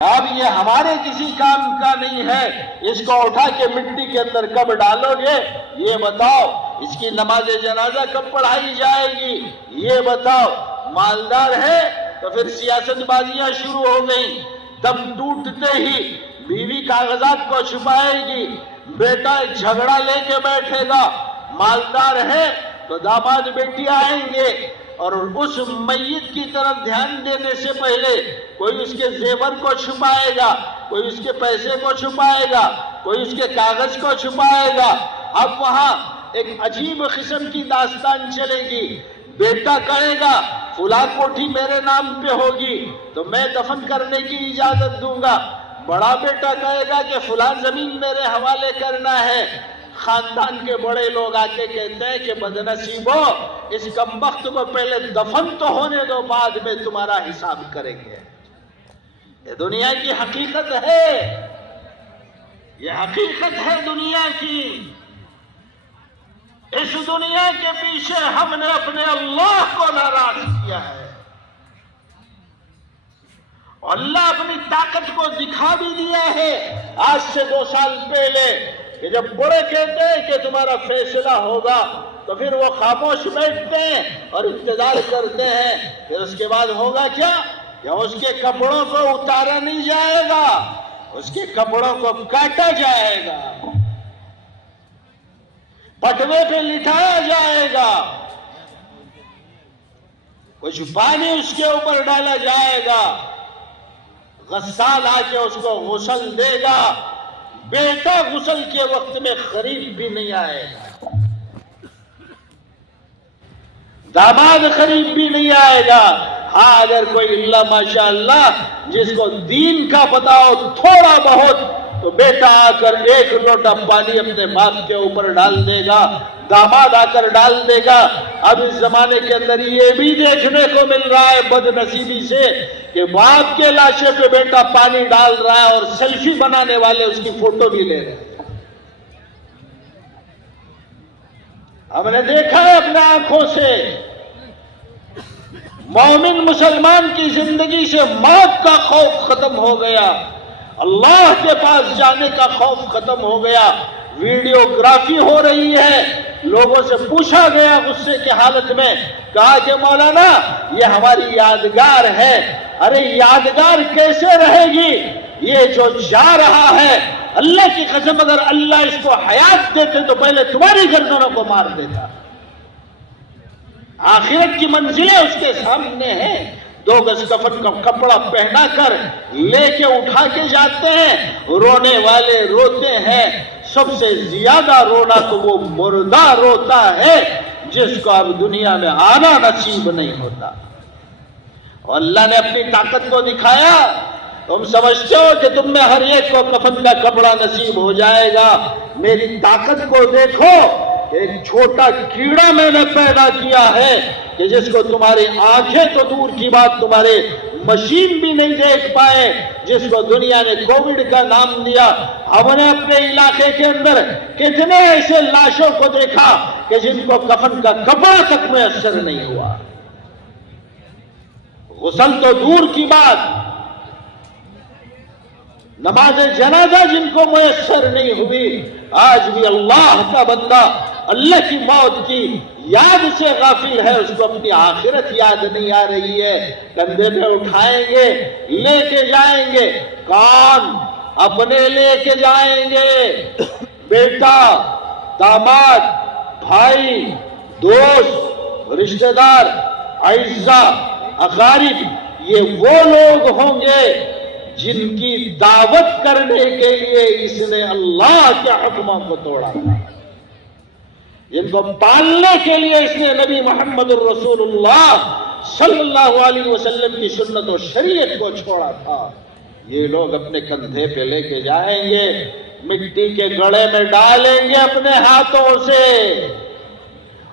اب یہ ہمارے کسی کام کا نہیں ہے، اس کو اٹھا کے مٹی کے اندر کب ڈالو گے یہ بتاؤ، اس کی نماز جنازہ کب پڑھائی جائے گی یہ بتاؤ، مالدار ہے تو پھر سیاست بازیاں شروع ہو گئیں، دم ٹوٹتے ہی بیوی کاغذات کو چھپائے گی، بیٹا جھگڑا لے کے بیٹھے گا، مالدار ہے تو داماد بیٹی آئیں گے اور اس میت کی طرف دھیان دینے سے پہلے کوئی اس کے زیور کو چھپائے گا، کوئی اس کے پیسے کو چھپائے گا، کوئی اس کے کاغذ کو چھپائے گا۔ اب وہاں ایک عجیب قسم کی داستان چلے گی، بیٹا کہے گا فلاں کوٹھی میرے نام پہ ہوگی تو میں دفن کرنے کی اجازت دوں گا، بڑا بیٹا کہے گا کہ فلاں زمین میرے حوالے کرنا ہے، خاندان کے بڑے لوگ آ کے کہتے ہیں کہ بدنصیبو اس کمبخت کو پہلے دفن تو ہونے دو، بعد میں تمہارا حساب کریں گے۔ یہ دنیا کی حقیقت ہے، یہ حقیقت ہے دنیا کی۔ اس دنیا کے پیچھے ہم نے اپنے اللہ کو ناراض کیا ہے، اور اللہ اپنی طاقت کو دکھا بھی دیا ہے۔ آج سے 2 سال پہلے کہ جب بڑے کہتے ہیں کہ تمہارا فیصلہ ہوگا تو پھر وہ خاموش بیٹھتے ہیں اور انتظار کرتے ہیں، پھر اس کے بعد ہوگا کیا؟ یا اس کے کپڑوں کو اتارا نہیں جائے گا، اس کے کپڑوں کو کاٹا جائے گا، پٹوے پہ لٹایا جائے گا، کچھ پانی اس کے اوپر ڈالا جائے گا، غسال آ کے اس کو غسل دے گا، بیٹا غسل کے وقت میں قریب بھی نہیں آئے گا، داماد قریب بھی نہیں آئے گا۔ ہاں اگر کوئی اللہ ماشاءاللہ جس کو دین کا پتہ ہو تھوڑا بہت تو بیٹا آ کر 1 لوٹا پانی اپنے باپ کے اوپر ڈال دے گا، داماد آ کر ڈال دے گا۔ اب اس زمانے کے اندر یہ بھی دیکھنے کو مل رہا ہے بد نصیبی سے کہ باپ کے لاشے پہ بیٹا پانی ڈال رہا ہے اور سیلفی بنانے والے اس کی فوٹو بھی لے رہے ہیں۔ ہم نے دیکھا ہے اپنے آنکھوں سے، مومن مسلمان کی زندگی سے موت کا خوف ختم ہو گیا، اللہ کے پاس جانے کا خوف ختم ہو گیا۔ ویڈیوگرافی ہو رہی ہے، لوگوں سے پوچھا گیا غصے کی حالت میں، کہا کہ مولانا یہ ہماری یادگار ہے۔ ارے یادگار کیسے رہے گی؟ یہ جو جا رہا ہے اللہ کی قسم اگر اللہ اس کو حیات دیتے تو پہلے تمہاری گردنوں کو مار دیتا۔ آخرت کی منزلیں اس کے سامنے ہیں، 2 گز کفن کا کپڑا پہنا کر لے کے اٹھا کے جاتے ہیں، رونے والے روتے ہیں، سب سے زیادہ رونا تو وہ مردہ روتا ہے جس کو اب دنیا میں آنا نصیب نہیں ہوتا۔ اور اللہ نے اپنی طاقت کو دکھایا، تم سمجھتے ہو کہ تم میں ہر ایک کو کفن کا کپڑا نصیب ہو جائے گا، میری طاقت کو دیکھو، ایک چھوٹا کیڑا میں نے پیدا کیا ہے کہ جس کو تمہاری آنکھیں تو دور کی بات تمہارے مشین بھی نہیں دیکھ پائے، جس کو دنیا نے کووڈ کا نام دیا۔ ہم نے اپنے علاقے کے اندر کتنے ایسے لاشوں کو دیکھا کہ جن کو کفن کا کپڑا تک میسر نہیں ہوا، غسل تو دور کی بات، نماز جنازہ جن کو میسر نہیں ہوئی۔ آج بھی اللہ کا بندہ اللہ کی موت کی یاد سے غافل ہے، اس کو اپنی آخرت یاد نہیں آ رہی ہے۔ کندھے پہ اٹھائیں گے، لے کے جائیں گے، کون؟ اپنے لے کے جائیں گے، بیٹا، داماد، بھائی، دوست، رشتہ دار، اعزاء، اقارب، یہ وہ لوگ ہوں گے جن کی دعوت کرنے کے لیے اس نے اللہ کے حکموں کو توڑا، جن کو پالنے کے لیے اس نے نبی محمد الرسول اللہ صلی اللہ علیہ وسلم کی سنت و شریعت کو چھوڑا تھا۔ یہ لوگ اپنے کندھے پہ لے کے جائیں گے، مٹی کے گڑھے میں ڈالیں گے اپنے ہاتھوں سے،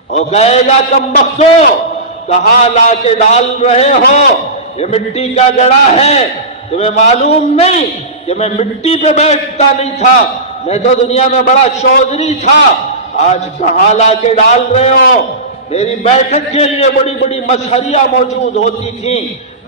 اور کہے گا کمبختو کہاں لا کے ڈال رہے ہو؟ یہ مٹی کا گڑھا ہے، تمہیں معلوم نہیں کہ میں مٹی پہ بیٹھتا نہیں تھا، میں تو دنیا میں بڑا چودھری تھا، آج کہاں لا کے ڈال رہے ہو؟ میری بیٹھک کے لیے بڑی بڑی مسہریاں موجود ہوتی تھیں،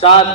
7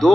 2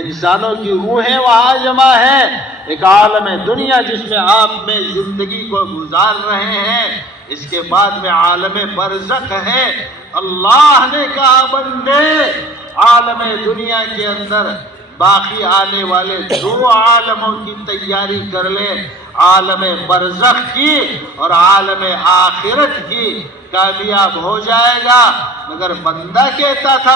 انسانوں کی روحیں وہاں جمع ہیں۔ ایک عالم دنیا جس میں آپ میں زندگی کو گزار رہے ہیں، اس کے بعد میں عالم برزخ ہے۔ اللہ نے کہا بندے عالم دنیا کے اندر باقی آنے والے 2 عالموں کی تیاری کر لے، عالم برزخ کی اور عالم آخرت کی، کامیاب ہو جائے گا۔ مگر بندہ کہتا تھا